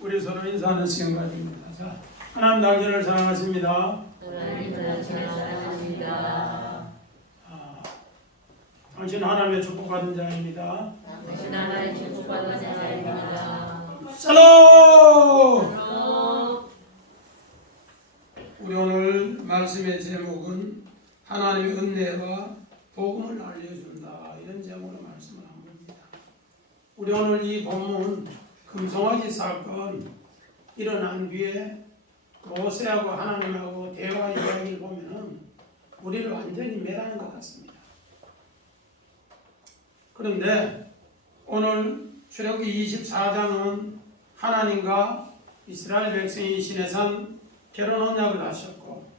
우리 서로 인사하는 시간 가집니다. 자, 하나님 당신을 사랑하십니다. 당신 하나님의 축복받은 자입니다. 샬롬! 우리 오늘 말씀의 제목은 하나님의 은혜와 복음을 알려준다, 이런 제목으로 말씀을 한 겁니다. 우리 오늘 이 본문 금송아지 사건 일어난 뒤에 모세하고 하나님하고 대화 이야기를 보면은 우리를 완전히 매라는 것 같습니다. 그런데 오늘 출애굽기 24장은 하나님과 이스라엘 백성이 시내산 결혼 언약을 하셨고,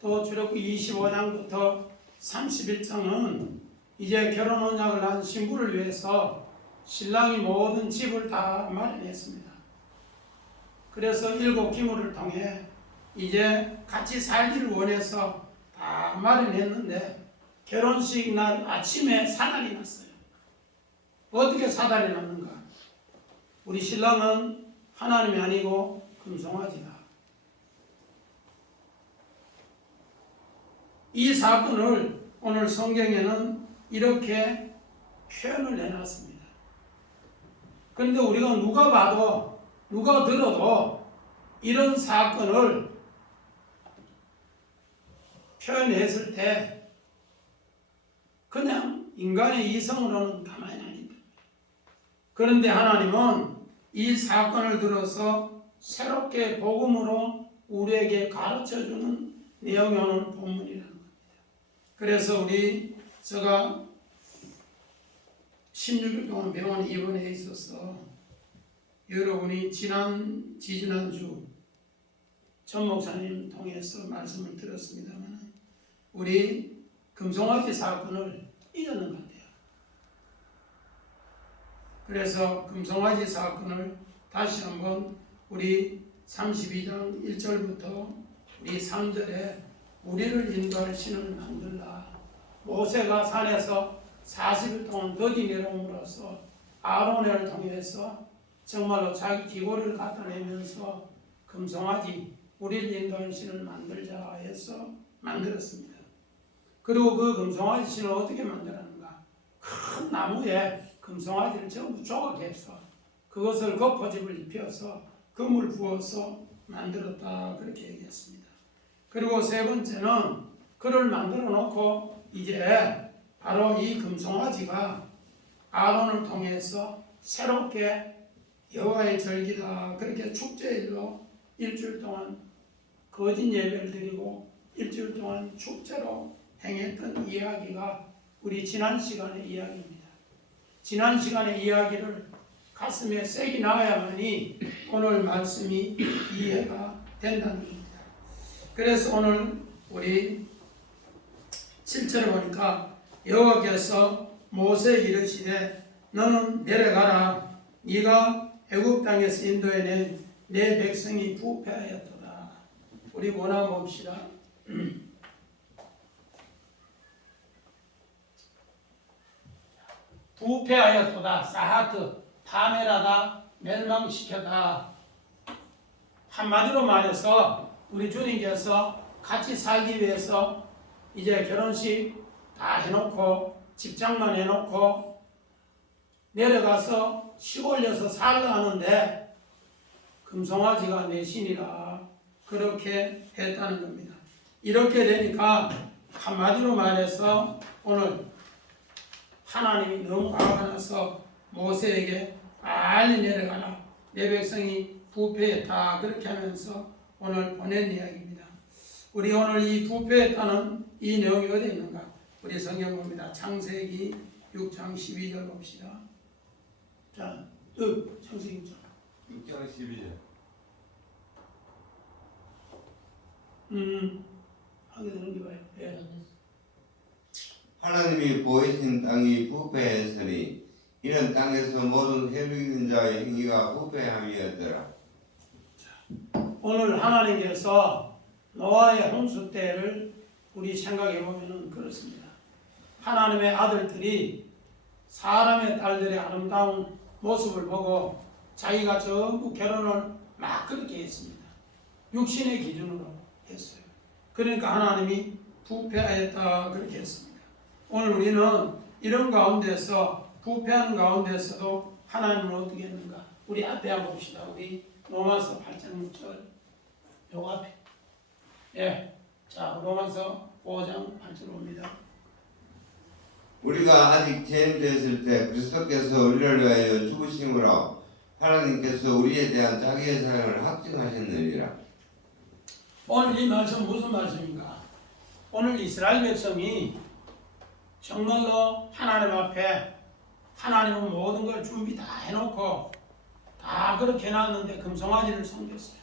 또 출애굽기 25장부터 31장은 이제 결혼 언약을 한 신부를 위해서 신랑이 모든 집을 다 마련했습니다. 그래서 7 기물을 통해 이제 같이 살기를 원해서 다 마련했는데 결혼식 날 아침에 사단이 났어요. 어떻게 사단이 났는가? 우리 신랑은 하나님이 아니고 금송아지다. 이 사건을 오늘 성경에는 이렇게 표현을 해놨습니다. 그런데 우리가 누가 봐도 누가 들어도 이런 사건을 표현했을 때 그냥 인간의 이성으로는 가만히 안 있다. 그런데 하나님은 이 사건을 들어서 새롭게 복음으로 우리에게 가르쳐주는 내용이 오늘 본문이라는 겁니다. 그래서 제가 16일 동안 병원에 입원해 있어서 여러분이 지지난주 전 목사님 통해서 말씀을 들었습니다만 우리 금송아지 사건을 잊었는 것 같아요. 그래서 금송아지 사건을 다시 한번 우리 32장 1절부터 우리 3절에 우리를 인도할 신을 만들라. 모세가 산에서 40일 동안 더디 내려옴으로써 아론을 통해서 정말로 자기 귀고리를 갖다 내면서 금송아지 우리를 인도할 신을 만들자 해서 만들었습니다. 그리고 그 금송아지 신을 어떻게 만들었는가? 큰 나무에 금송아지를 전부 조각해서 그것을 겉포집을 입혀서 금을 부어서 만들었다, 그렇게 얘기했습니다. 그리고 세 번째는 그를 만들어 놓고 이제 바로 이 금송아지가 아론을 통해서 새롭게 여호와의 절기다, 그렇게 축제일로 일주일 동안 거짓 예배를 드리고 일주일 동안 축제로 행했던 이야기가 우리 지난 시간의 이야기입니다. 지난 시간의 이야기를 가슴에 세게 넣어야만이 오늘 말씀이 이해가 된다는 겁니다. 그래서 오늘 우리 7절에 보니까 여호와께서 모세에게 이르시되 너는 내려가라. 네가 애굽 땅에서 인도해낸 내 백성이 부패하였도다. 우리 원화 봅시다. 부패하였도다. 사하트, 파멸하다, 멸망시켰다. 한마디로 말해서 우리 주님께서 같이 살기 위해서 이제 결혼식 다 해놓고 집장만 해놓고 내려가서 시골에서 살라 하는데 금송아지가 내 신이라 그렇게 했다는 겁니다. 이렇게 되니까 한마디로 말해서 오늘 하나님이 너무 화가 나서 모세에게 빨리 내려가라. 내 백성이 부패했다, 그렇게 하면서 오늘 보낸 이야기입니다. 우리 오늘 이 부패했다는 이 내용이 어디 있는가? 우리 성경 봅니다. 창세기 6장 12절 봅시다. 자, 창세기 6장 12절. 하게 되는 게 봐요. 예. 하나님이 보이신 땅이 부패했으니 이런 땅에서 모든 해를 있는 자의 행위가 부패함이었더라. 오늘 하나님께서 노아의 홍수 때를 우리 생각해 보면은 그렇습니다. 하나님의 아들들이 사람의 딸들의 아름다운 모습을 보고 자기가 전부 결혼을 막 그렇게 했습니다. 육신의 기준으로 했어요. 그러니까 하나님이 부패하였다 그렇게 했습니다. 오늘 우리는 이런 가운데서 부패하는 가운데서도 하나님은 어떻게 했는가? 우리 앞에 한번 봅시다. 우리 로마서 8장 6절 요 앞에. 예. 자, 로마서 5장 8절 옵니다. 우리가 아직 죄인되었을 때 그리스도께서 우리를 위하여 죽으심으로 하나님께서 우리에 대한 자기의 사랑을 확증하셨느니라. 오늘 이 말씀 무슨 말씀인가? 오늘 이스라엘 백성이 정말로 하나님 앞에 하나님은 모든 걸 준비 다 해놓고 다 그렇게 해놨는데 금송아지를 섬겼어요.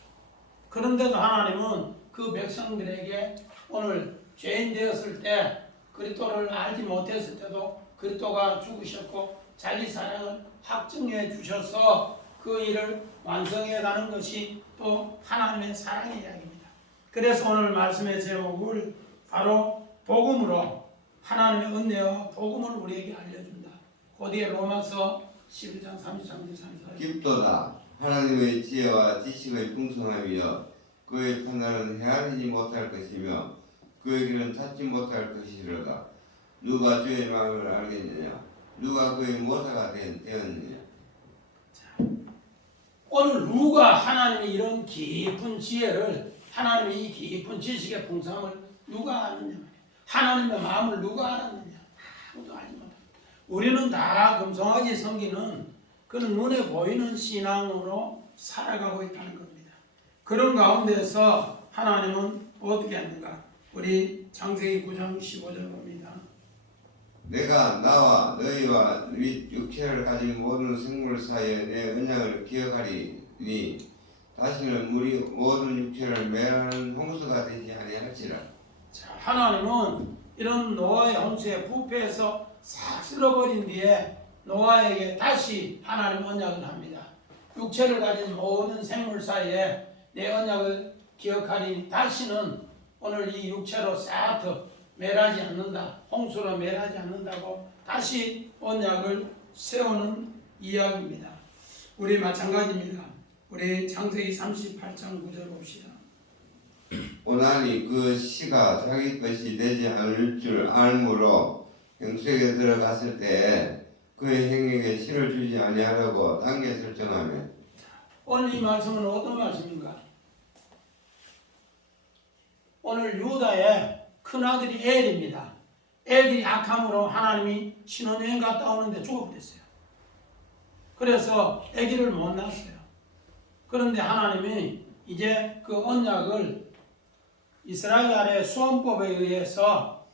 그런데도 하나님은 그 백성들에게 오늘 죄인 되었을 때 그리스도를 알지 못했을 때도 그리스도가 죽으셨고 자기 사랑을 확증해 주셔서 그 일을 완성해 가는 것이 또 하나님의 사랑의 이야기입니다. 그래서 오늘 말씀의 제목을 바로 복음으로 하나님의 은혜와 복음을 우리에게 알려준다. 곧이에 로마서 11장 33절 34절 깊도다 하나님의 지혜와 지식의 풍성함이여 그의 판단은 헤아리지 못할 것이며 그의 길은 찾지 못할 것이로다. 누가 주의 마음을 알겠느냐? 누가 그의 모사가 되었느냐? 오늘 누가 하나님의 이런 깊은 지혜를 하나님의 이 깊은 지식의 풍성함을 누가 아느냐? 하나님의 마음을 누가 알았느냐? 아무도 알지 못합니다. 우리는 다 금송아지 섬기는 그런 눈에 보이는 신앙으로 살아가고 있다는 겁니다. 그런 가운데서 하나님은 어떻게 하는가? 우리 창세기 9장 15절 봅니다. 내가 나와 너희와 및 육체를 가진 모든 생물 사이에 내 언약을 기억하리니 다시는 우리 모든 육체를 멸하는 홍수가 되지 아니할지라. 자, 하나님은 이런 노아의 홍수에 부패해서 싹 쓸어버린 뒤에 노아에게 다시 하나님 언약을 합니다. 육체를 가진 모든 생물 사이에 내 언약을 기억하리니 다시는 오늘 이 육체로 싹 멸하지 않는다. 홍수로 멸하지 않는다고 다시 언약을 세우는 이야기입니다. 우리 마찬가지입니다. 우리 창세기 38장 9절 봅시다. 오나니 그 씨가 자기 것이 되지 않을 줄 알므로 형수에게 들어갔을 때 그의 행위에 씨를 주지 아니하려고 땅에 설정하며. 오늘 이 말씀은 어떤 말씀인가? 오늘 유다의 큰아들이 엘입니다. 엘이 악함으로 하나님이 신혼여행 갔다 오는데 죽어버렸어요. 그래서 아기를 못 낳았어요. 그런데 하나님이 이제 그 언약을 이스라엘의 수원법에 의해서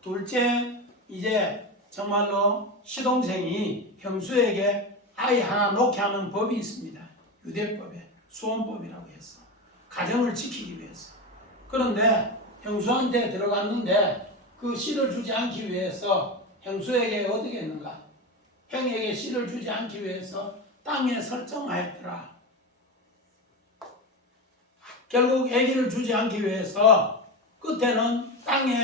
둘째 이제 정말로 시동생이 형수에게 아이 하나 놓게 하는 법이 있습니다. 유대법에 수원법이라고 해서 가정을 지키기 위해서. 그런데 형수한테 들어갔는데 그 씨를 주지 않기 위해서 형수에게 어떻게 했는가? 형에게 씨를 주지 않기 위해서 땅에 설정하였더라. 결국 아기를 주지 않기 위해서 끝에는 땅에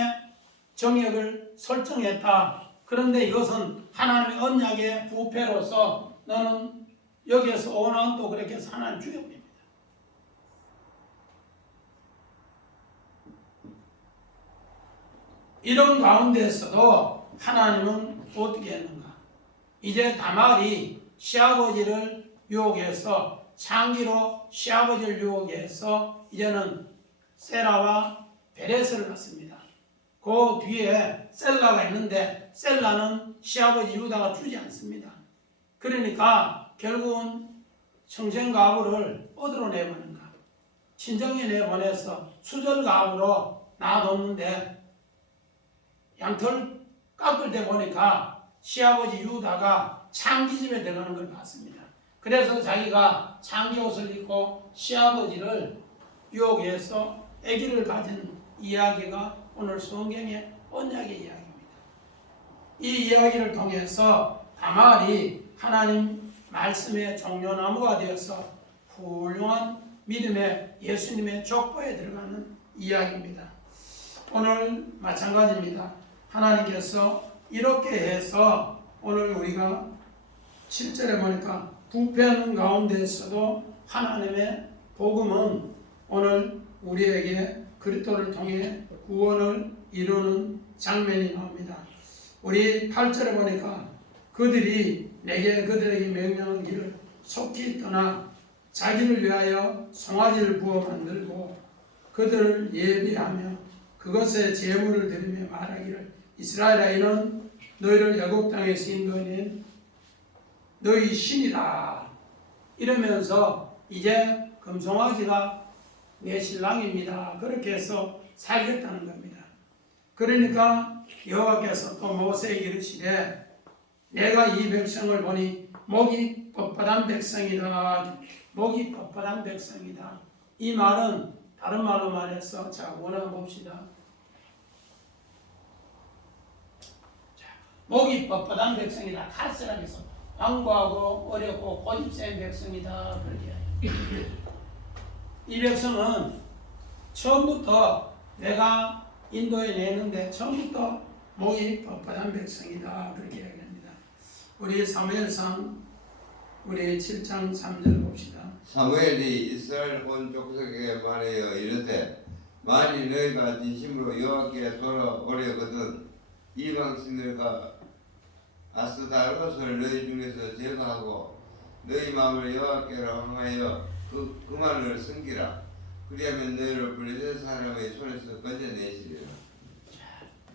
정액을 설정했다. 그런데 이것은 하나님의 언약의 부패로서 너는 여기에서 오는 또 그렇게 해서 하나님 죽여버립니다. 이런 가운데서도 하나님은 어떻게 했는가? 이제 다말이 시아버지를 유혹해서 창기로 시아버지를 유혹해서 이제는 세라와 베레스를 낳습니다. 그 뒤에 셀라가 있는데 셀라는 시아버지 유다가 주지 않습니다. 그러니까 결국은 청생가부를 어디로 내보는가? 친정에 내보내서 수절가부로 놔뒀는데 양털 깎을 때 보니까 시아버지 유다가 창기집에 들어가는 걸 봤습니다. 그래서 자기가 창기 옷을 입고 시아버지를 유혹해서 아기를 가진 이야기가 오늘 성경의 언약의 이야기입니다. 이 이야기를 통해서 다말이 하나님 말씀의 종려나무가 되어서 훌륭한 믿음의 예수님의 족보에 들어가는 이야기입니다. 오늘 마찬가지입니다. 하나님께서 이렇게 해서 오늘 우리가 7절에 보니까 부패하는 가운데서도 하나님의 복음은 오늘 우리에게 그리스도를 통해 구원을 이루는 장면이 나옵니다. 우리 8절에 보니까 그들이 내게 그들에게 명령한 길을 속히 떠나 자기를 위하여 송아지를 부어 만들고 그들을 예비하며 그것에 제물을 드리며 말하기를 이스라엘아 이는 너희를 애굽 땅에서 인도해낸 너희 신이다. 이러면서 이제 금송아지가 내 신랑입니다. 그렇게 해서 살겠다는 겁니다. 그러니까 여호와께서 또 모세에게 이르시되 내가 이 백성을 보니 목이 뻣뻣한 백성이다. 목이 뻣뻣한 백성이다. 이 말은 다른 말로 말해서 자 원어 봅시다. 목이 뻣뻣한 백성이다. 카스락에서 완고하고 어렵고 고집센 백성이다. 그렇게 이 백성은 처음부터 내가 인도에 내는데 처음부터 목이 뻣뻣한 백성이다. 그렇게 이야기합니다. 우리 사무엘상 우리 7장 3절 봅시다. 사무엘이 이스라엘 온 족속에게 말하여 이르되 만일 너희가 진심으로 여호와께 돌아오려거든 이방 신들과 아스다롯을 너희 중에서 제거하고 너희 마음을 여호와께로 향하여 그만을 섬기라. 그리하면 너희를 블레셋 사람의 손에서 건져내시리라.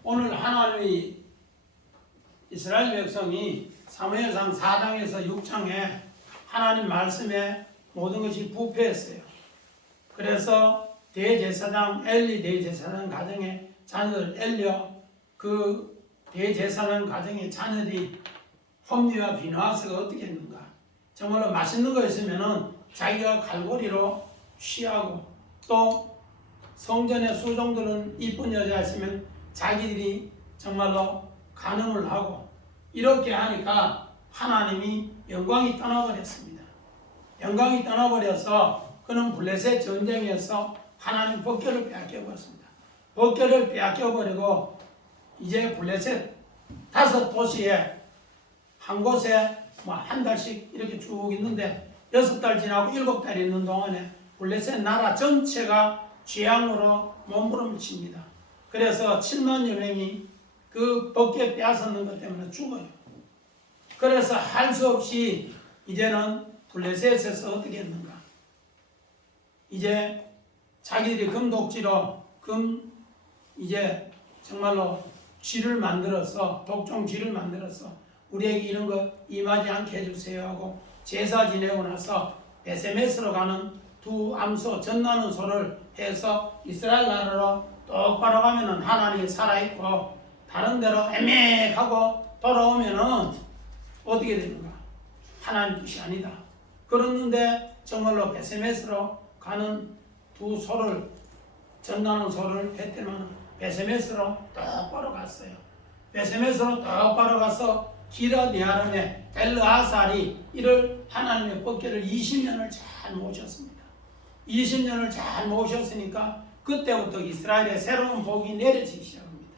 오늘 하나님이 이스라엘 백성이 사무엘상 4장에서 6장에 하나님 말씀에 모든 것이 부패했어요. 그래서 대제사장 엘리 대제사장 가정의 자녀들 엘리와 그 대제사장 가정의 자녀들이 홈리와 비누아스가 어떻게 했는가? 정말로 맛있는 거 있으면은 자기가 갈고리로 취하고 또 성전의 수종들은 이쁜 여자 있으면 자기들이 정말로 간음을 하고 이렇게 하니까 하나님이 영광이 떠나버렸습니다. 영광이 떠나버려서 그는 블레셋 전쟁에서 하나님 법궤를 빼앗겨버렸습니다. 법궤를 빼앗겨버리고 이제 블레셋 5도시에 한 곳에 뭐 한 달씩 이렇게 쭉 있는데 6달 지나고 7달 있는 동안에 블레셋 나라 전체가 재앙으로 몸부림칩니다. 그래서 7만여 명이 그 법궤 빼앗았는 것 때문에 죽어요. 그래서 할 수 없이 이제는 블레셋에서 어떻게 했는가? 이제 자기들이 금독지로 이제 정말로 쥐를 만들어서 독종 쥐를 만들어서 우리에게 이런 거 임하지 않게 해주세요 하고 제사 지내고 나서 베세메스로 가는 두 암소 전나는 소를 해서 이스라엘 나라로 똑바로 가면은 하나님이 살아있고 다른 데로 애매하고 돌아오면은 어떻게 되는가? 하나님 뜻이 아니다. 그랬는데 정말로 베세메스로 가는 두 소를 전나는 소를 했더만 베세메스로 똑바로 갔어요. 베세메스로 똑바로 가서 기라디아람의 엘르아살이 이를 하나님의 법궤를 20년을 잘 모셨습니다. 20년을 잘 모셨으니까 그때부터 이스라엘에 새로운 복이 내려지기 시작합니다.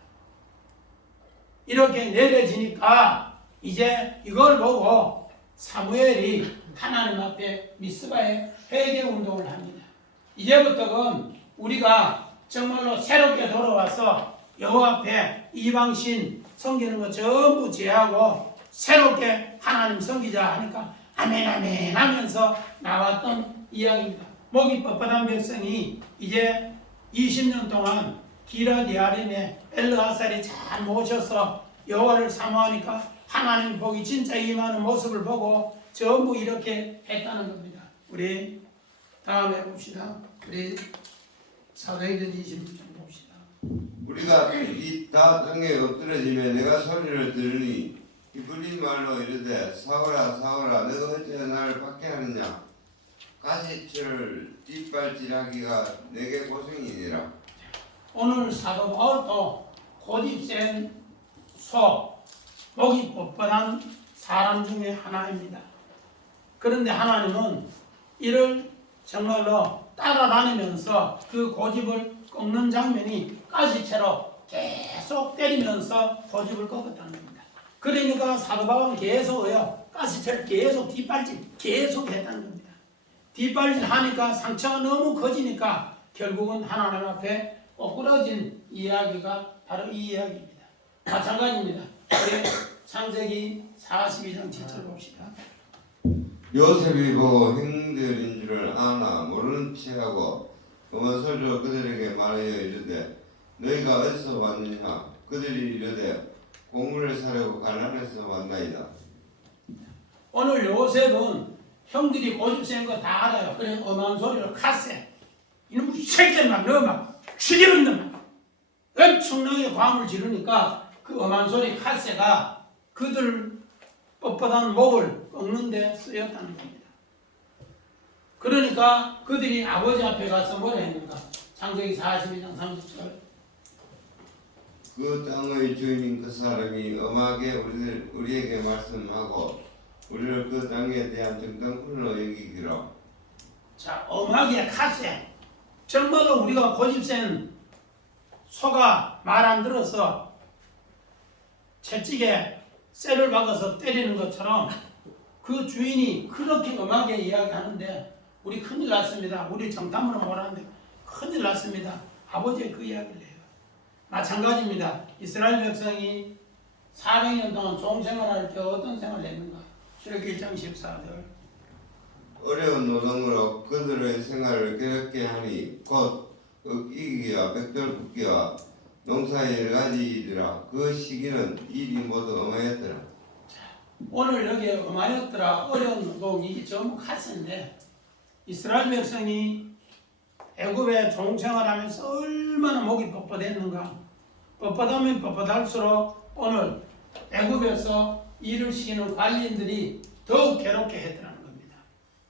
이렇게 내려지니까 이제 이걸 보고 사무엘이 하나님 앞에 미스바에 회개 운동을 합니다. 이제부터는 우리가 정말로 새롭게 돌아와서 여호와 앞에 이방신 섬기는 거 전부 제하고 새롭게 하나님 섬기자 하니까 아멘 아멘 하면서 나왔던 이야기입니다. 목이 뻣뻣한 백성이 이제 20년 동안 기라디아림의 엘르아살이 잘 모셔서 여호와를 사모하니까 하나님 복이 진짜 임하는 모습을 보고 전부 이렇게 했다는 겁니다. 우리 다음에 봅시다. 우리 사도행전 26장 봅시다. 우리가 이 다 땅에 엎드러지며 내가 소리를 들으니 히브리 말로 이르되 사울아 사울아 너가 어찌 나를 박해하느냐 가시철 뒷발질하기가 내게 고생이니라. 오늘 사도 바울도 고집센 소, 목이 뻣뻣한 사람 중에 하나입니다. 그런데 하나님은 이를 정말로 따라다니면서 그 고집을 꺾는 장면이 가시채로 계속 때리면서 고집을 꺾었다는 겁니다. 그러니까 사도 바울은 계속 가스처럼 계속 뒷발질 계속 했다는 겁니다. 뒷발질 하니까 상처가 너무 커지니까 결국은 하나님 앞에 엎그러진 이야기가 바로 이 이야기입니다. 마찬가지입니다. 우리 창세기 42장 7절 봅시다. 요셉이 보고 형들인 줄을 아나 모르는 체하고 그만 설로 그들에게 말하여 이르되 너희가 어디서 왔느냐 그들이 이르되 고물을 사려고 가나안에서 왔나이다. 오늘 요셉은 형들이 고집 센 거 다 알아요. 그래 엄한 소리로 카세 이놈 새끼들 막 넣어 막 죽이는 막 엄청나게 광을 지르니까 그 엄한 소리 카세가 그들 뻣뻣한 목을 꺾는 데 쓰였다는 겁니다. 그러니까 그들이 아버지 앞에 가서 뭐라 했는가? 창세기 42장 30절 그 땅의 주인인 그 사람이 엄하게 우리에게 말씀하고 우리를 그 땅에 대한 정당훈로 여기기로. 자, 엄하게 카세 정말로 우리가 고집센 소가 말 안 들어서 채찍에 쇠를 박아서 때리는 것처럼 그 주인이 그렇게 엄하게 이야기하는데 우리 큰일 났습니다. 우리 정탐으로 뭐라는데 큰일 났습니다. 아버지의 그 이야기를 해요. 마찬가지입니다. 이스라엘 백성이 400년 동안 종생활할 때 어떤 생활을 했는가? 출애굽기 1장 14절 어려운 노동으로 그들의 생활을 괴롭게 하니 곧 이기기와 백돌 굽기와 농사의 여러 가지 일이라 그 시기는 일이 모두 엄하였더라. 오늘 여기에 엄하였더라 어려운 노동 이게 전부 카스인데 이스라엘 백성이 애굽에 종생활하면서 얼마나 목이 뻣뻣했는가. 뻣뻣하면 뻣뻣할수록 오늘 애굽에서 일을 시키는 관리인들이 더욱 괴롭게 했더라는 겁니다.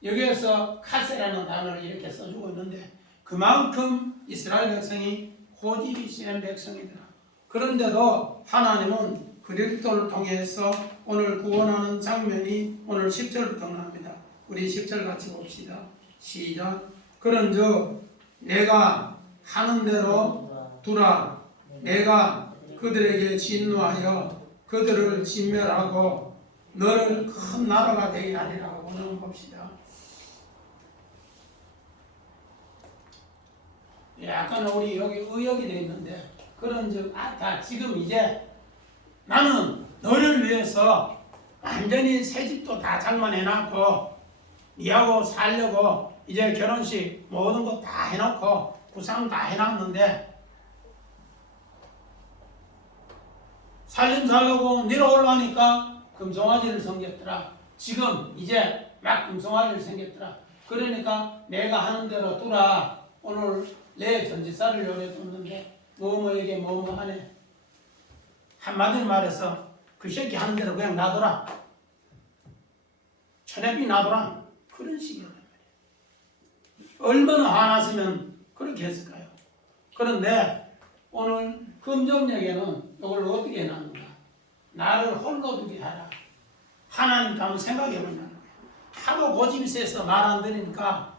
여기에서 카세라는 단어를 이렇게 써주고 있는데 그만큼 이스라엘 백성이 고집이 센 백성이더라. 그런데도 하나님은 그들을 통해서 오늘 구원하는 장면이 오늘 10절부터 나옵니다. 우리 10절 같이 봅시다. 시작. 그런즉 내가 하는 대로 두라. 내가 그들에게 진노하여 그들을 진멸하고 너를 큰 나라가 되게 하리라. 오늘 봅시다. 약간 우리 여기 의역이 되어 있는데 그런즉 다 지금 이제 나는 너를 위해서 완전히 새 집도 다 장만해놨고 니하고 살려고 이제 결혼식 모든 거 다 해놓고 구상 다 해놨는데 살려고 내려올라니까 금송아지를 생겼더라. 지금 이제 막 금송아지를 생겼더라. 그러니까 내가 하는 대로 두라. 오늘 내 전지사를 요래 뒀는데 뭐뭐에게 뭐뭐 하네. 한마디로 말해서 그 새끼 하는 대로 그냥 놔둬라. 천혜비 놔둬라. 그런 식이었단 말이에요. 얼마나 화났으면 그렇게 했을까요? 그런데 오늘 금정역에는 이걸 어떻게 해놨는가? 나를 홀로 두게 하라. 하나님도 한번 생각해 보자는 거예요. 하도 고집이 세서 말 안 들으니까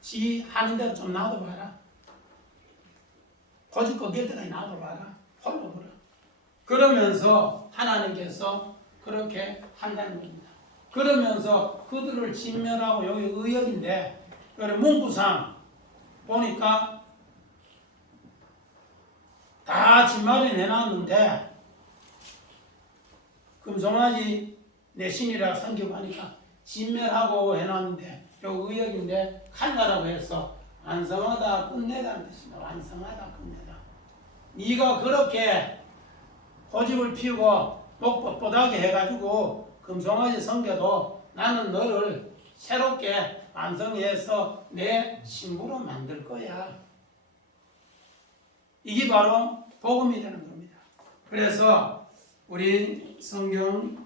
지 하는 대로 좀 놔둬봐라. 고집 꺾일 때까지 놔둬봐라. 홀로 두라. 그러면서 하나님께서 그렇게 한다는 겁니다. 그러면서 그들을 진멸하고 여기 의역인데 여기 문구상 보니까 다 진말을 내놨는데 금송아지 내 신이라 섬기고 하니까 진멸하고 해놨는데 여기 의역인데 칼라라고 해서 완성하다 끝내다는 뜻입니다. 완성하다 끝내다. 네가 그렇게 고집을 피우고 목 뻣뻣하게 해가지고 금송아지 섬겨도 나는 너를 새롭게 완성해서 내 신부로 만들 거야. 이게 바로 복음이 되는 겁니다. 그래서 우리 성경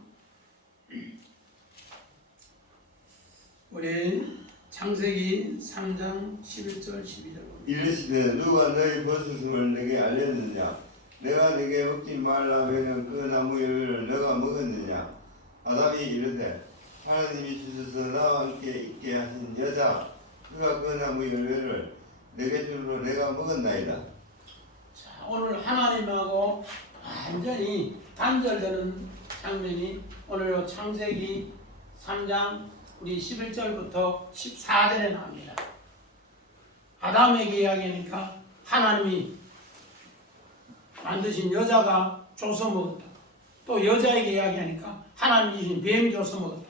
우리 창세기 3장 11절 12절 이르시되 누가 너희 벗으심을 내게 알렸느냐? 내가 내게 먹지 말라면 그 나무 열매를 너가 먹었느냐? 아담이 이르되 하나님이 주셔서 나와 함께 있게 하신 여자 그가 그 나무 열매를 내게 주로 내가 먹었나이다. 자, 오늘 하나님하고 완전히 단절되는 장면이 오늘 창세기 3장 우리 11절부터 14절에 나옵니다. 아담에게 이야기하니까 하나님이 만드신 여자가 줘서 먹었다. 또 여자에게 이야기하니까 하나님이 주신 뱀이 줘서 먹었다.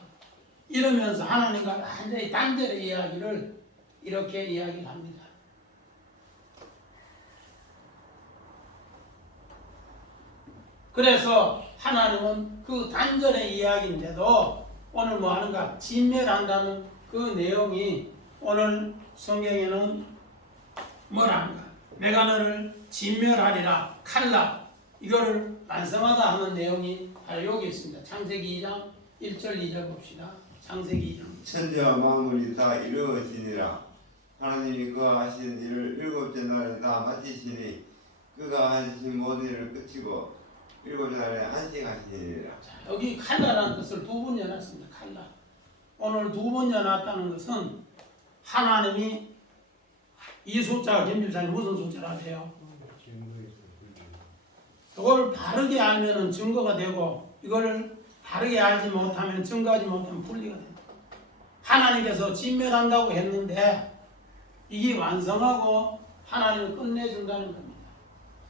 이러면서 하나님과 완전히 단절의 이야기를 이렇게 이야기를 합니다. 그래서 하나님은 그 단절의 이야기인데도 오늘 뭐 하는가? 진멸한다는 그 내용이 오늘 성경에는 뭐라 하는가? 내가 너를 진멸하리라 칼라 이거를 완성하다 하는 내용이 바로 여기 있습니다. 창세기 2장 1절 2절 봅시다. 창세기 2장 천지와 만물이 다 이루어지니라. 하나님이 그가 하신 일을 일곱째 날에 다 마치시니 그가 하신 모든 일을 끝이고 일곱째 날에 안식하시니라. 여기 칼라라는 뜻을 두 번 연했습니다. 칼라. 오늘 두 번 연했다는 것은 하나님이 이 숫자가 김집사님 무슨 숫자를 아세요? 이걸 바르게 알면 증거가 되고 이걸 바르게 알지 못하면 증거하지 못하면 분리가 된다. 하나님께서 진멸한다고 했는데 이게 완성하고 하나님을 끝내준다는 겁니다.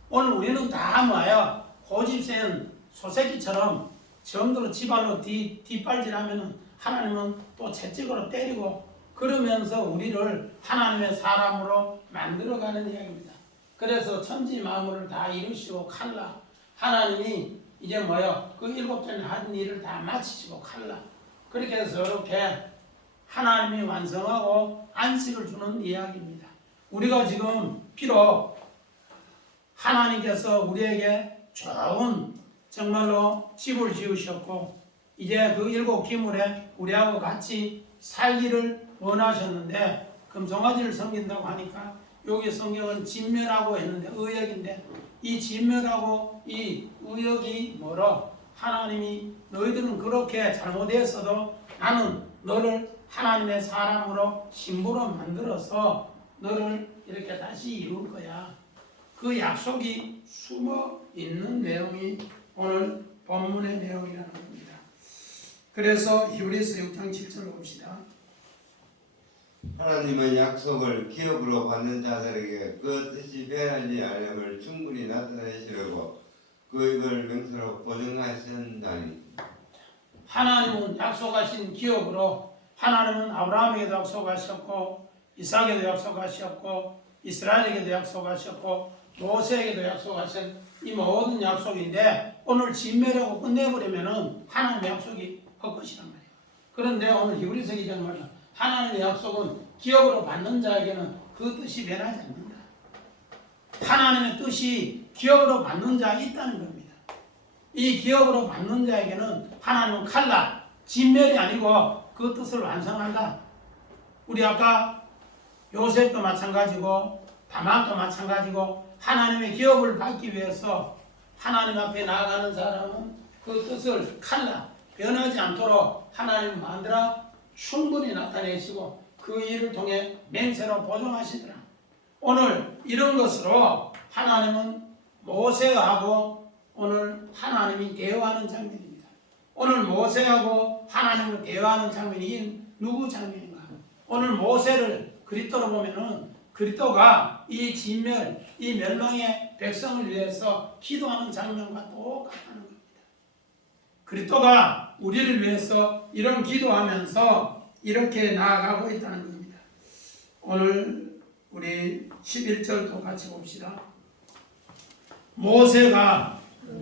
오늘 우리는 다 뭐예요? 고집센 소새끼처럼 정도로 지발로 뒷발질하면 하나님은 또 채찍으로 때리고 그러면서 우리를 하나님의 사람으로 만들어가는 이야기입니다. 그래서 천지 만물을 다 이루시고 칼라 하나님이 이제 뭐요? 그 일곱째는 한 일을 다 마치시고 칼라 그렇게 해서 이렇게 하나님이 완성하고 안식을 주는 이야기입니다. 우리가 지금 비록 하나님께서 우리에게 좋은 정말로 집을 지으셨고 이제 그 일곱 기물에 우리하고 같이 살기를 원하셨는데 금송아지를 섬긴다고 하니까 여기 성경은 진멸하고 했는데 의역인데 이 진멸하고 이 의역이 뭐로 하나님이 너희들은 그렇게 잘못했어도 나는 너를 하나님의 사람으로 신부로 만들어서 너를 이렇게 다시 이룰 거야. 그 약속이 숨어 있는 내용이 오늘 본문의 내용이라는 겁니다. 그래서 히브리서 6장 7절을 봅시다. 하나님은 약속을 기업으로 받는 자들에게 그 뜻이 변하지 않음을 충분히 나타내시려고 그걸 명세로 보증하신다니. 하나님은 약속하신 기업으로 하나님은 아브라함에게도 약속하셨고 이삭에게도 약속하셨고 이스라엘에게도 약속하셨고 모세에게도 약속하신 이 모든 약속인데 오늘 진멸하고 끝내버리면은 하나님의 약속이 헛것이란 말이에요. 그런데 오늘 히브리서 기자는 말이야. 하나님의 약속은 기업으로 받는 자에게는 그 뜻이 변하지 않는다. 하나님의 뜻이 기업으로 받는 자가 있다는 겁니다. 이 기업으로 받는 자에게는 하나님은 칼라, 진멸이 아니고 그 뜻을 완성한다. 우리 아까 요셉도 마찬가지고 다만도 마찬가지고 하나님의 기업을 받기 위해서 하나님 앞에 나아가는 사람은 그 뜻을 칼라, 변하지 않도록 하나님 만들어 충분히 나타내시고 그 일을 통해 맹세로 보증하시더라. 오늘 이런 것으로 하나님은 모세하고 오늘 하나님이 대화하는 장면입니다. 오늘 모세하고 하나님을 대화하는 장면이 이게 누구 장면인가? 오늘 모세를 그리스도로 보면은 그리스도가 이 진멸, 이 멸망의 백성을 위해서 기도하는 장면과 똑같다는 겁니다. 그리스도가 우리를 위해서 이런 기도하면서 이렇게 나아가고 있다는 겁니다. 오늘 우리 11절도 같이 봅시다. 모세가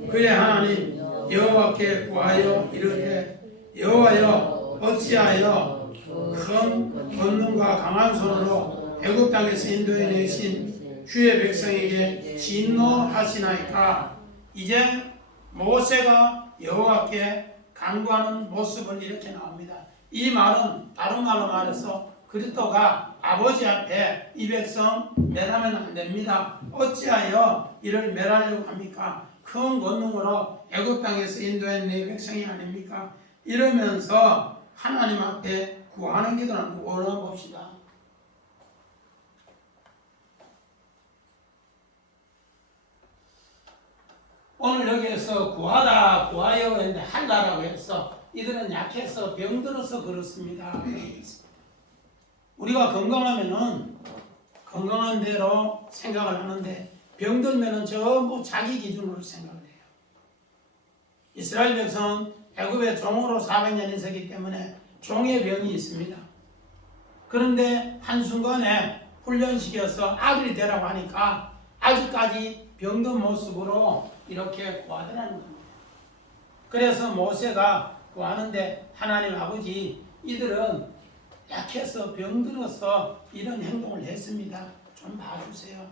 그의 하나님 여호와께 구하여 이르되 여호와여 어찌하여 큰 권능과 강한 손으로 애굽 땅에서 인도해 내신 주의 백성에게 진노하시나이까. 이제 모세가 여호와께 간구하는 모습을 이렇게 나옵니다. 이 말은 다른 말로 말해서 그리스도가 아버지 앞에 이 백성 멸하면 안 됩니다. 어찌하여 이를 멸하려고 합니까? 큰 권능으로 애굽 땅에서 인도한 내 백성이 아닙니까? 이러면서 하나님 앞에 구하는 기도는 뭐라고 봅시다. 오늘 여기에서 구하다 구하여 했는데 할라라고 해서 이들은 약해서 병들어서 그렇습니다. 우리가 건강하면은 건강한 대로 생각을 하는데 병들면은 전부 자기 기준으로 생각을 해요. 이스라엘 백성은 애굽의 종으로 400년 있었기 때문에 종의 병이 있습니다. 그런데 한순간에 훈련시켜서 아들이 되라고 하니까 아직까지 병든 모습으로 이렇게 구하더라는 겁니다. 그래서 모세가 구하는데 하나님 아버지 이들은 약해서 병들어서 이런 행동을 했습니다. 좀 봐주세요.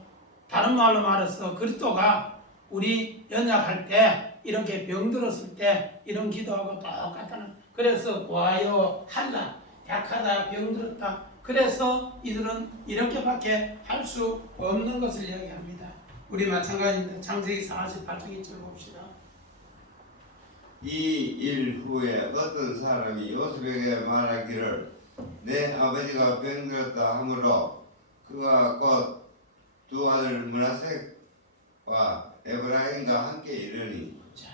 다른 말로 말해서 그리스도가 우리 연약할 때 이렇게 병들었을 때 이런 기도하고 똑같다는. 그래서 구하여 할라 약하다 병들었다. 그래서 이들은 이렇게밖에 할 수 없는 것을 이야기합니다. 우리 마찬가지입니다. 창세기 48장 2절 봅시다. 이 일 후에 어떤 사람이 요셉에게 말하기를 내 아버지가 병들었다 하므로 그가 곧 두 아들 므낫세와 에브라임과 함께 이르니. 자,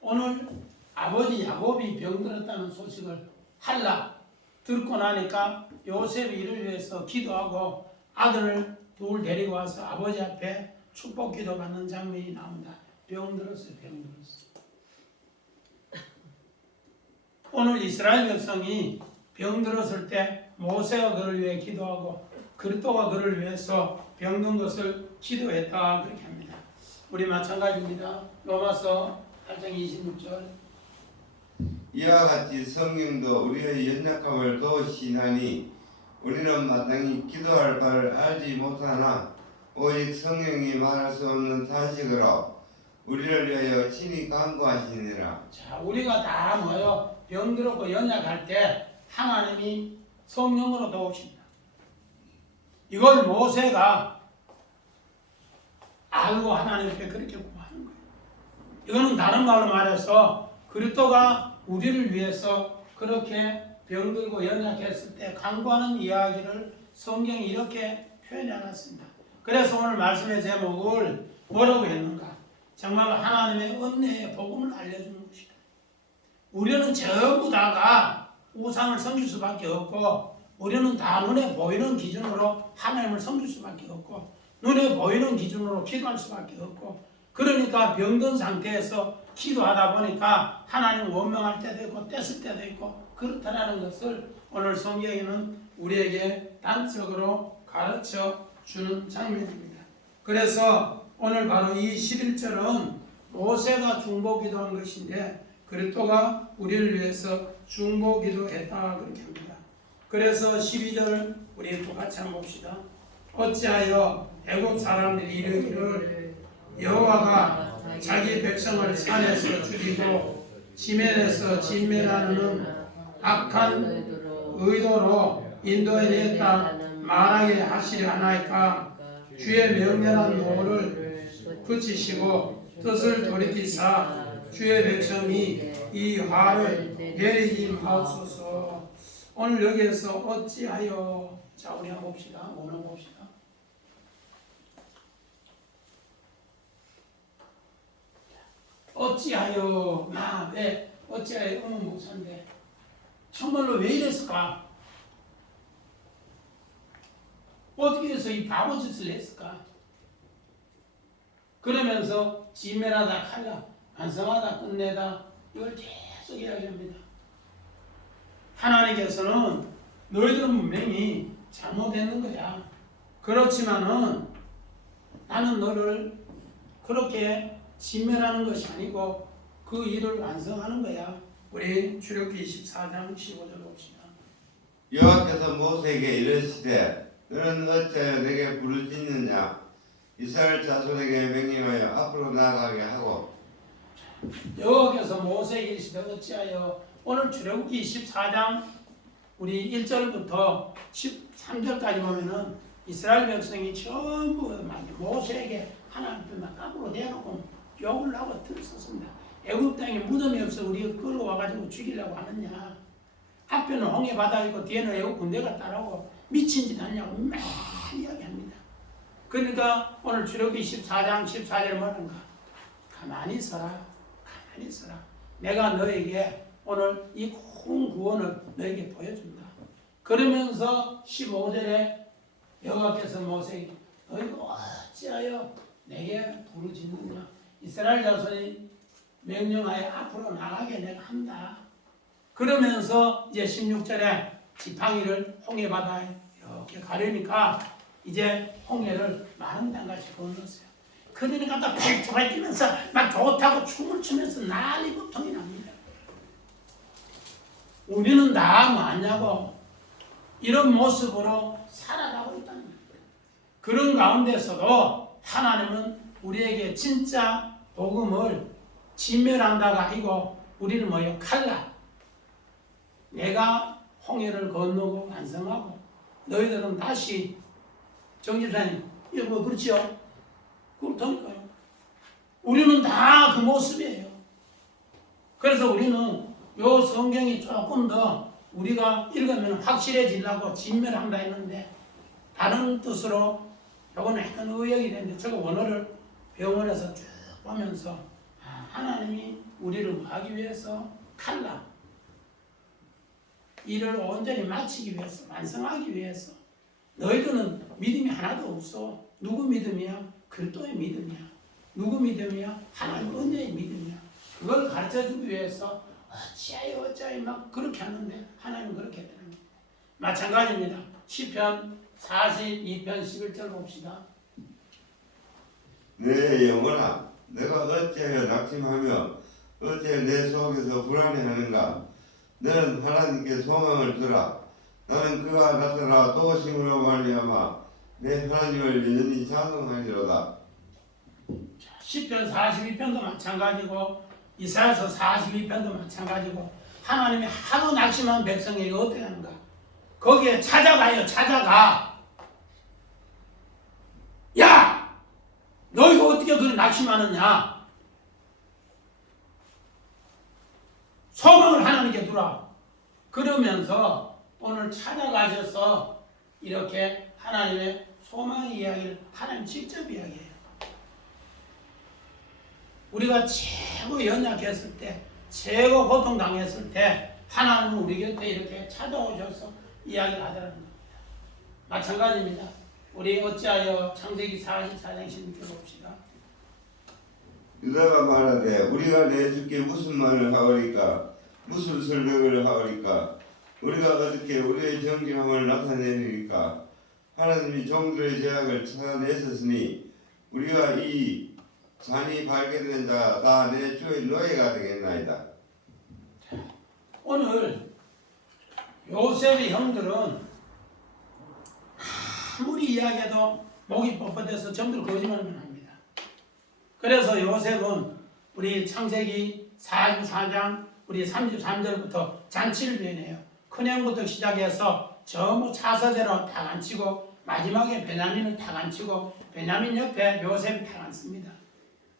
오늘 아버지 야곱이 병들었다는 소식을 할라 듣고 나니까 요셉이 이를 위해서 기도하고 아들을 둘 데리고 와서 아버지 앞에 축복 기도 받는 장면이 나옵니다. 병들었어요. 오늘 이스라엘 백성이 병들었을 때 모세가 그를 위해 기도하고 그리스도가 그를 위해서 병든 것을 기도했다 그렇게 합니다. 우리 마찬가지입니다. 로마서 8장 26절. 이와 같이 성령도 우리의 연약함을 도우시나니 우리는 마땅히 기도할 바를 알지 못하나 오직 성령이 말할 수 없는 탄식으로 우리를 위하여 친히 간구하시니라. 자, 우리가 다 뭐요? 병들었고 연약할 때 하나님이 성령으로 도우십니다. 이걸 모세가 알고 하나님께 그렇게 구하는 거예요. 이거는 다른 말로 말해서 그리스도가 우리를 위해서 그렇게 병들고 연약했을 때 간구하는 이야기를 성경이 이렇게 표현해 놨습니다. 그래서 오늘 말씀의 제목을 뭐라고 했는가? 정말 하나님의 은혜의 복음을 알려주는 것이다. 우리는 전부 다가 우상을 섬길 수밖에 없고 우리는 다 눈에 보이는 기준으로 하나님을 섬길 수밖에 없고 눈에 보이는 기준으로 기도할 수밖에 없고 그러니까 병든 상태에서 기도하다 보니까 하나님 원망할 때도 있고 떼쓸 때도 있고 그렇다는 것을 오늘 성경에는 우리에게 단적으로 가르쳐 주는 장면입니다. 그래서 오늘 바로 이 11절은 모세가 중보기도한 것인데 그리스도가 우리를 위해서 중보기도했다 그렇게 합니다. 그래서 12절 우리 또 같이 한번 봅시다. 어찌하여 애국 사람들이 이르기를 여호와가 자기 백성을 산에서 죽이고 지면에서 진멸하는 악한 의도로 인도해냈다 말하게 하시려 하나이까 주의 명령한 노를 그치시고 뜻을 돌이키사 주의 백성이 이 화를 내리지 마옵소서. 오늘 여기에서 어찌하여 자 우리 한번 봅시다. 오늘 봅시다. 어찌하여 왜 어찌하여 의문 목사인데 정말로 왜 이랬을까? 어떻게 해서 이 바보 짓을 했을까? 그러면서 지면하다 칼라 완성하다 끝내다 이걸 계속 이야기합니다. 하나님께서는 너희들은 분명히 잘못했는 거야. 그렇지만은 나는 너를 그렇게 진멸하는 것이 아니고 그 일을 완성하는 거야. 우리 출애굽기 24장 15절 봅시다. 여호와께서 모세에게 이르시되 너는 어찌하여 내게 부르짖느냐 이스라엘 자손에게 명령하여 앞으로 나아가게 하고. 여호와께서 모세에게 이르시되 어찌하여 오늘 출애굽기 24장 우리 1절부터 13절까지 보면은 이스라엘 백성이 전부 모세에게 하나님 막 까불어 대놓고 욕을 하고 들었습니다. 애굽 땅에 무덤이 없어 우리가 끌어와가지고 죽이려고 하느냐. 앞에는 홍해 바다 있고 뒤에는 애굽 군대가 따라오고 미친 짓 하냐고 막 이야기합니다. 그러니까 오늘 출애굽기 24장 14절 뭐라는가? 가만히 있어라. 가만히 있어라. 내가 너에게 오늘 이 큰 구원을 너에게 보여준다. 그러면서 15절에 여호와께서 모세에게 너희가 어찌하여 내게 부르짖느냐. 이스라엘 자손이 명령하여 앞으로 나가게 내가 한다. 그러면서 이제 16절에 지팡이를 홍해 바다에 이렇게 가려니까 이제 홍해를 마른 땅같이 건넜어요. 그러니까 또 팩트가 뛰면서 막 좋다고 춤을 추면서 난리 고통이 납니다. 우리는 다 뭐하냐고 이런 모습으로 살아가고 있다는 거예요. 그런 가운데서도 하나님은 우리에게 진짜 복음을 진멸한다가 아니고 우리는 뭐예요? 칼라. 내가 홍해를 건너고 완성하고 너희들은 다시 정집사님 이거 뭐 그렇지요? 그렇다니까요. 우리는 다 그 모습이에요. 그래서 우리는 요 성경이 조금 더 우리가 읽으면 확실해지려고 진멸한다 했는데 다른 뜻으로 요거는 약간 의역이 되는데 저거 원어를 병원에서 쭉 보면서 하나님이 우리를 하기 위해서 칼라 일을 온전히 마치기 위해서 완성하기 위해서 너희들은 믿음이 하나도 없어. 누구 믿음이야? 그리스도의 믿음이야. 누구 믿음이야? 하나님 은혜의 믿음이야. 그걸 가르쳐주기 위해서 어찌하여 막 그렇게 하는데 하나님은 그렇게 했다는 거예요. 마찬가지입니다. 시편 42편 11절 봅시다. 내 영혼아 내가 어찌하여 낙심하며 어찌하여 내 속에서 불안해하는가. 너는 하나님께 소망을 두라. 나는 그가 나타나 도우심으로 말미암아 내 하나님을 여전히 찬송하리로다. 시편 42편도 마찬가지고 이사야서 42편도 마찬가지고 하나님이 하도 낙심한 백성에게 어떻게 하는가? 거기에 찾아가요. 찾아가. 야! 너희가 어떻게 그렇게 낙심하느냐? 소망을 하나님께 두라. 그러면서 오늘 찾아가셔서 이렇게 하나님의 소망의 이야기를 하나님 직접 이야기해요. 우리가 최고 연약했을 때, 최고 고통당했을 때 하나님은 우리 곁에 이렇게 찾아오셔서 이야기를 하더라는 겁니다. 마찬가지입니다. 우리 어찌하여 창세기 44장 16절 봅시다. 유다가 말하되 우리가 내 주께 무슨 말을 하오리까? 무슨 설명을 하오리까? 우리가 어떻게 우리의 정직함을 나타내리까? 하나님이 종들의 죄악을 찾아내셨으니 우리가 이 잔이 발견된 자가 다 내 주의 노예가 되겠나이다. 오늘 요셉의 형들은 아무리 이야기해도 목이 뻣뻣해서 전부 거짓말만 합니다. 그래서 요셉은 우리 창세기 44장 우리 33절부터 잔치를 변해요. 큰형부터 시작해서 전부 차서대로 다 앉히고 마지막에 베냐민을 다 앉히고 베냐민 옆에 요셉이 다 앉습니다.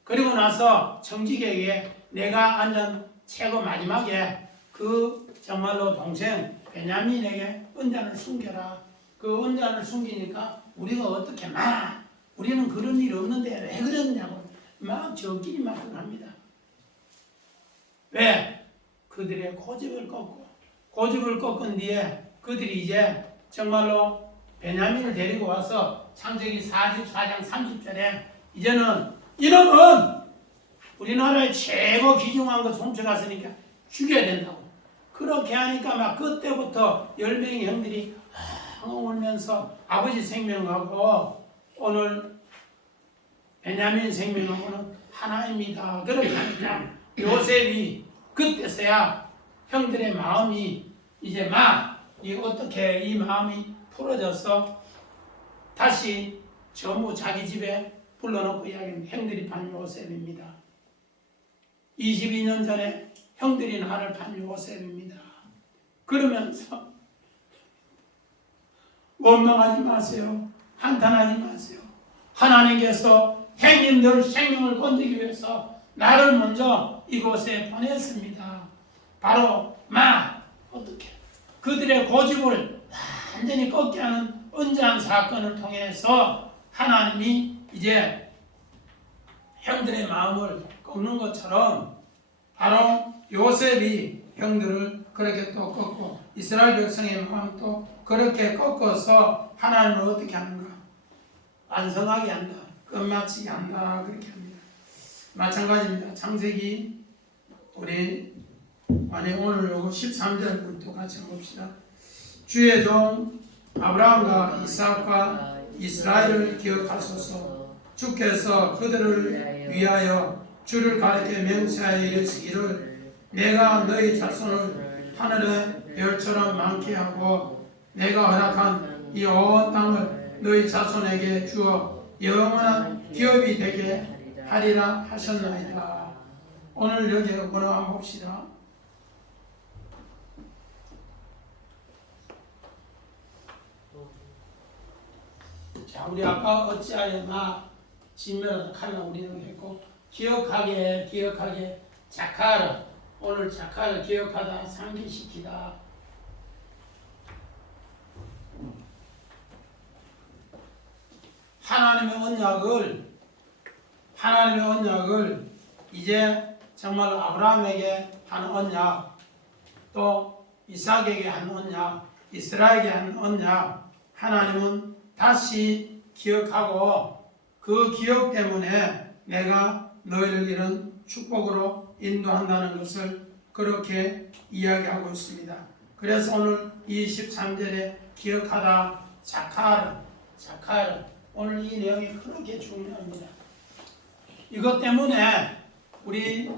그리고 나서 청지기에게 내가 앉은 최고 마지막에 그 정말로 동생 베냐민에게 은잔을 숨겨라. 그 은잔을 숨기니까 우리가 어떻게 막 우리는 그런 일 없는데 왜 그러느냐고 막 저끼리 막 합니다. 왜? 그들의 고집을 꺾은 뒤에 그들이 이제 정말로 베냐민을 데리고 와서 창세기 44장 30절에 이제는 이놈은 우리나라의 최고 귀중한 거 훔쳐갔으니까 죽여야 된다고. 그렇게 하니까 막 그때부터 10명의 형들이 울면서 아버지 생명하고 오늘 베냐민 생명하고는 하나입니다. 그렇게 하니까 요셉이 그때서야 형들의 마음이 이제 어떻게 이 마음이 풀어져서 다시 전부 자기 집에 불러놓고 이야기하는 형들이 판 요셉입니다. 22년 전에 형들이 나를 판 요셉입니다. 그러면서 원망하지 마세요. 한탄하지 마세요. 하나님께서 형님들 생명을 건지기 위해서 나를 먼저 이곳에 보냈습니다. 바로 어떻게 그들의 고집을 완전히 꺾게 하는 은잔 사건을 통해서 하나님이 이제 형들의 마음을 꺾는 것처럼 바로 요셉이 형들을 그렇게 또 꺾고 이스라엘 백성의 마음도 그렇게 꺾어서 하나님을 어떻게 하는가? 완성하게 한다. 끝마치게 한다. 그렇게 합니다. 마찬가지입니다. 창세기 우리 만약 오늘 요거 13절부터 같이 봅시다. 주의 종 아브라함과 이삭과 이스라엘을 기억하소서. 주께서 그들을 위하여 주를 가리켜 맹세하여 이르시기를 내가 너희 자손을 하늘의 별처럼 많게 하고 내가 허락한 이 온 땅을 너희 자손에게 주어 영원한 기업이 되게 하리라 하셨나이다. 오늘 여기에 번호 한번 봅시다. 자, 우리 아까 어찌하여 나 진멸하다 칼라 우리는 했고 기억하게 자카를 오늘 자카를 기억하다 상기시키다. 하나님의 언약을 이제 정말 아브라함에게 한 언약, 또 이삭에게 한 언약, 이스라엘에게 한 언약, 하나님은 다시 기억하고 그 기억 때문에 내가 너희를 이런 축복으로 인도한다는 것을 그렇게 이야기하고 있습니다. 그래서 오늘 23절에 기억하다 자카르 오늘 이 내용이 그렇게 중요합니다. 이것 때문에 우리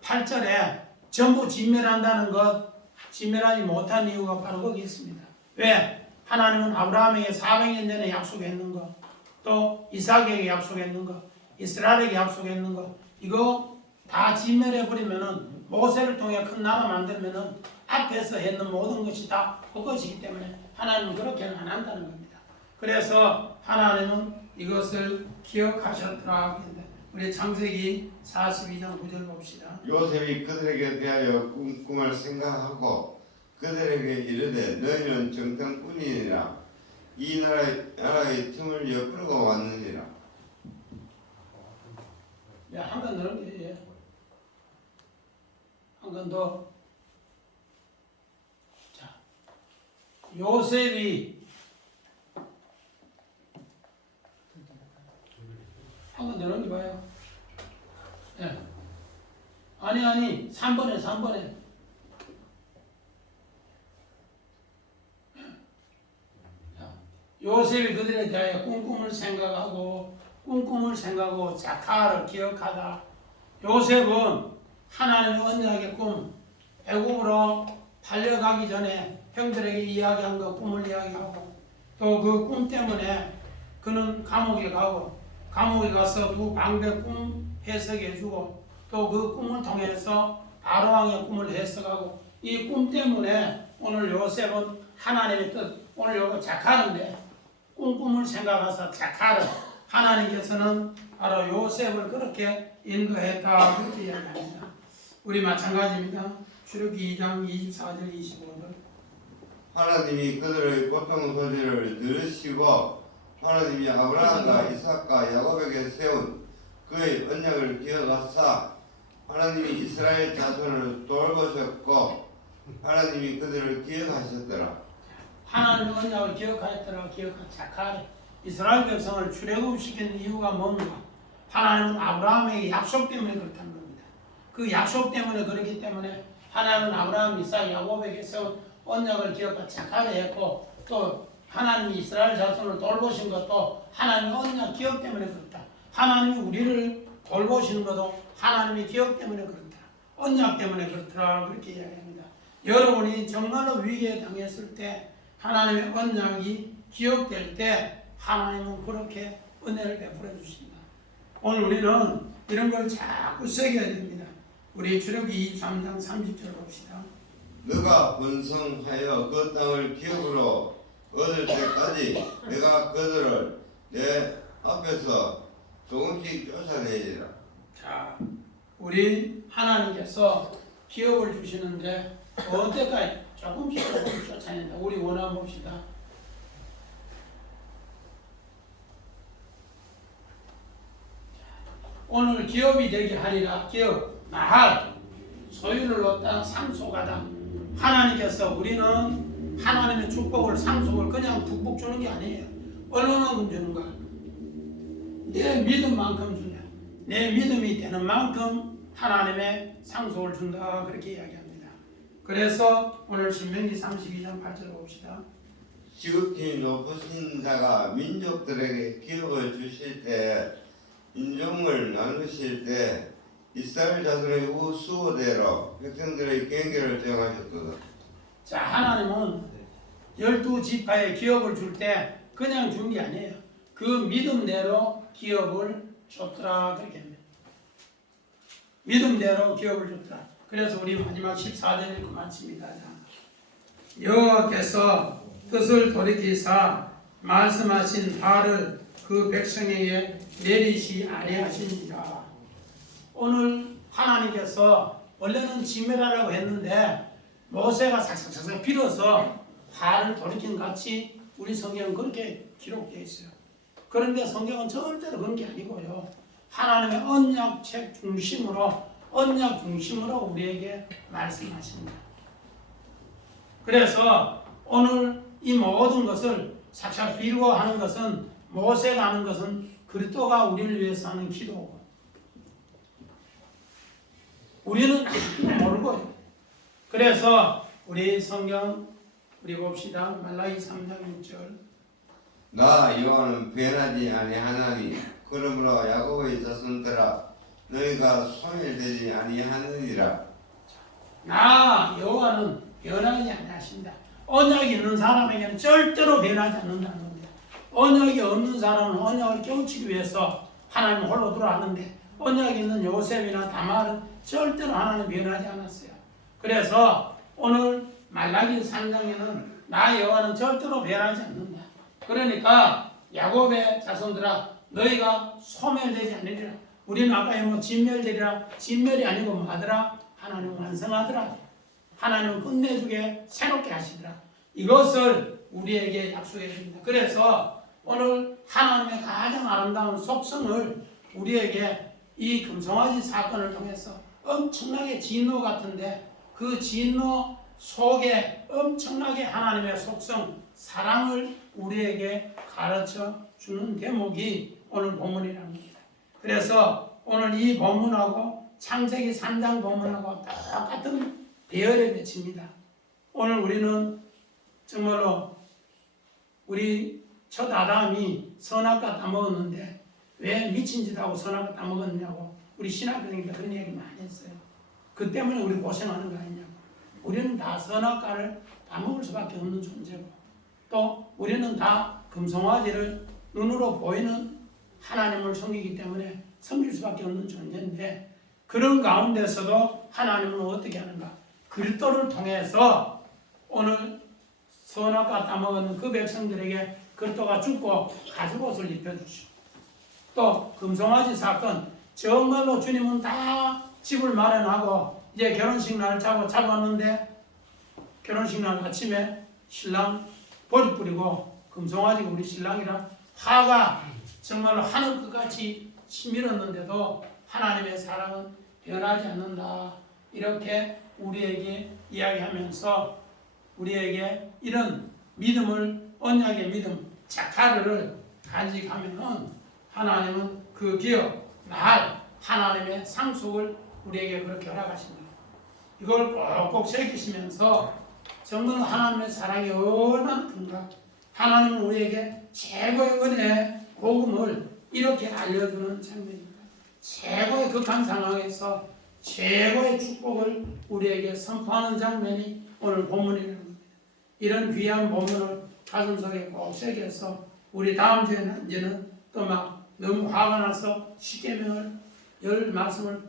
8절에 전부 진멸한다는 것, 진멸하지 못한 이유가 바로 거기 있습니다. 왜? 하나님은 아브라함에게 400년 전에 약속했는 것, 또 이삭에게 약속했는 것, 이스라엘에게 약속했는 것, 이거 다 진멸해버리면은 모세를 통해 큰 나라 만들면은 앞에서 했는 모든 것이 다 그것이기 때문에 하나님은 그렇게는 안 한다는 겁니다. 그래서 하나님은 이것을 기억하셨더라. 우리 창세기 42장 9절 봅시다. 요셉이 그들에게 대하여 꿈을 생각하고 그들에게 이르되 너희는 정탐꾼이니라 이 나라의 틈을 엿보고 왔느니라. 한 번 더, 한 번 더. 자, 요셉이 한 번 더 넘겨봐요. 예. 아니 3번에 요셉이 그들에 대하여 꿈을 생각하고 자카를 기억하다. 요셉은 하나님의 언약의 꿈, 애굽으로 달려가기 전에 형들에게 이야기한 그 꿈을 이야기하고 또 그 꿈 때문에 그는 감옥에 가서 두 방백 꿈 해석해주고 또 그 꿈을 통해서 아로왕의 꿈을 해석하고 이 꿈 때문에 오늘 요셉은 하나님의 뜻, 오늘 요거 자카르인데 꿈을 생각하사 자카르 하나님께서는 바로 요셉을 그렇게 인도했다 그렇게 이야기합니다. 우리 마찬가지입니다. 출애굽기 2장 24절 25절 하나님이 그들의 고통 소리를 들으시고 하나님이 아브라함과 이삭과 야곱에게 세운 그의 언약을 기억하사 하나님이 이스라엘 자손을 돌보셨고 하나님이 그들을 기억하셨더라. 하나님의 언약을 기억하였더라. 자카르 이스라엘 백성을 출애굽시키는 이유가 뭔가? 하나님은 아브라함에게 약속 때문에 그렇다는 겁니다. 그 약속 때문에 그렇기 때문에 하나님은 아브라함, 이삭, 야곱에게 세운 언약을 기억하 자카르 했고 또 하나님이 이스라엘 자손을 돌보신 것도 하나님의 언약 기억 때문에 그렇다. 하나님이 우리를 돌보시는 것도 하나님의 기억 때문에 그렇다. 언약 때문에 그렇더라. 그렇게 이야기합니다. 여러분이 정말로 위기에 당했을 때 하나님의 언약이 기억될 때 하나님은 그렇게 은혜를 베풀어 주십니다. 오늘 우리는 이런 걸 자꾸 새겨야 됩니다. 우리 출애굽기 23장 30절 봅시다. 너가 번성하여 그 땅을 기업으로 얻을 때까지 내가 그들을 내 앞에서 조금씩 쫓아내리라. 자, 우리 하나님께서 기업을 주시는데 어때까지 조금씩 쫓아낸다. 우리 원한 봅시다. 오늘 기업이 되게 하리라. 기업 나할 소유를 얻다 상속하다. 하나님께서 우리는 하나님의 축복을 상속을 그냥 북북 주는 게 아니에요. 얼마만큼 주는가? 내 믿음만큼 주냐. 내 믿음이 되는 만큼 하나님의 상속을 준다. 그렇게 이야기합니다. 그래서 오늘 신명기 32장 8절 봅시다. 지극히 높으신 자가 민족들에게 기업을 주실 때 인종을 나누실 때 이스라엘 자손의 수호대로 백성들의 경계를 정하셨도다. 자, 하나님은 12지파에 기업을 줄 때 그냥 준 게 아니에요. 그 믿음대로 기업을 줬더라. 그렇게 합니다. 믿음대로 기업을 줬더라. 그래서 우리 마지막 14절 읽고 마칩니다. 여호와께서 뜻을 돌이키사 말씀하신 바를 그 백성에게 내리시 아니하시니라. 오늘 하나님께서 원래는 진멸하려고 했는데 모세가 삭삭삭삭 빌어서 화를 돌이킨 같이 우리 성경은 그렇게 기록되어 있어요. 그런데 성경은 절대로 그런 게 아니고요. 하나님의 언약책 중심으로 우리에게 말씀하십니다. 그래서 오늘 이 모든 것을 삭삭 빌고 하는 것은 모세가 하는 것은 그리스도가 우리를 위해서 하는 기도고 우리는 모르고요. 그래서 우리 성경 우리 봅시다. 말라기 3장 6절 나 여호와는 변하지 아니하나니 그러므로 야곱의 자손들아 너희가 소멸되지 아니하느니라. 나 여호와는 변하지 아니하신다. 언약이 있는 사람에게는 절대로 변하지 않는다는 겁니다. 언약이 없는 사람은 언약을 깨우치기 위해서 하나님 홀로 들어가는데 언약이 있는 요셉이나 다말은 절대로 하나님 변하지 않았어요. 그래서 오늘 말라기 3장에는 나 여호와는 절대로 변하지 않는다. 그러니까 야곱의 자손들아 너희가 소멸되지 않으리라. 우리는 아까 뭐 진멸되리라. 진멸이 아니고 뭐 하더라? 하나님 완성하더라. 하나님은 끝내주게 새롭게 하시더라. 이것을 우리에게 약속해 줍니다. 그래서 오늘 하나님의 가장 아름다운 속성을 우리에게 이 금송아지 사건을 통해서 엄청나게 진노 같은데 그 진노 속에 엄청나게 하나님의 속성, 사랑을 우리에게 가르쳐 주는 대목이 오늘 본문이랍니다. 그래서 오늘 이 본문하고 창세기 3장 본문하고 똑같은 배열에 맺힙니다. 오늘 우리는 정말로 우리 첫 아담이 선악과 따먹었는데 왜 미친 짓 하고 선악과 따먹었냐고 우리 신학교니까 그런 얘기 많이 했어요. 그 때문에 우리 고생하는 거 아니냐고. 우리는 다 선악과를 따먹을 수밖에 없는 존재고 또 우리는 다 금송아지를 눈으로 보이는 하나님을 섬기기 때문에 섬길 수밖에 없는 존재인데 그런 가운데서도 하나님은 어떻게 하는가? 그리스도를 통해서 오늘 선악과 따먹은 그 백성들에게 그리스도가 죽고 가죽옷을 입혀주시고 또 금송아지 사건 정말로 주님은 다 집을 마련하고 이제 결혼식 날 잡았는데 결혼식 날 아침에 신랑 보리 뿌리고 금송아지가 우리 신랑이라 화가 정말로 하늘 끝같이 치밀었는데도 하나님의 사랑은 변하지 않는다. 이렇게 우리에게 이야기하면서 우리에게 이런 믿음을 언약의 믿음 자카르를 간직하면은 하나님은 그 기업 날 하나님의 상속을 우리에게 그렇게 허락하십니다. 이걸 꼭꼭 새기시면서 정말 하나님의 사랑이 얼마나 큰가. 하나님은 우리에게 최고의 은혜 복음을 이렇게 알려주는 장면입니다. 최고의 극한 상황에서 최고의 축복을 우리에게 선포하는 장면이 오늘 본문이라는 겁니다. 이런 귀한 본문을 가슴속에 꼭 새겨서 우리 다음 주에는 이제는 또 막 너무 화가 나서 십계명을 열 말씀을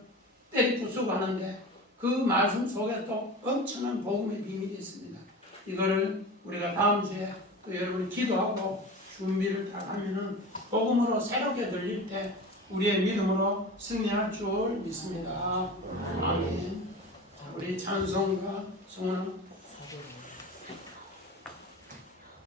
때리 부수고 하는데 그 말씀 속에 또 엄청난 복음의 비밀이 있습니다. 이거를 우리가 다음 주에 또 여러분이 기도하고 준비를 다 하면은 복음으로 새롭게 들릴 때 우리의 믿음으로 승리할 줄 믿습니다. 아멘. 우리 찬송가 송은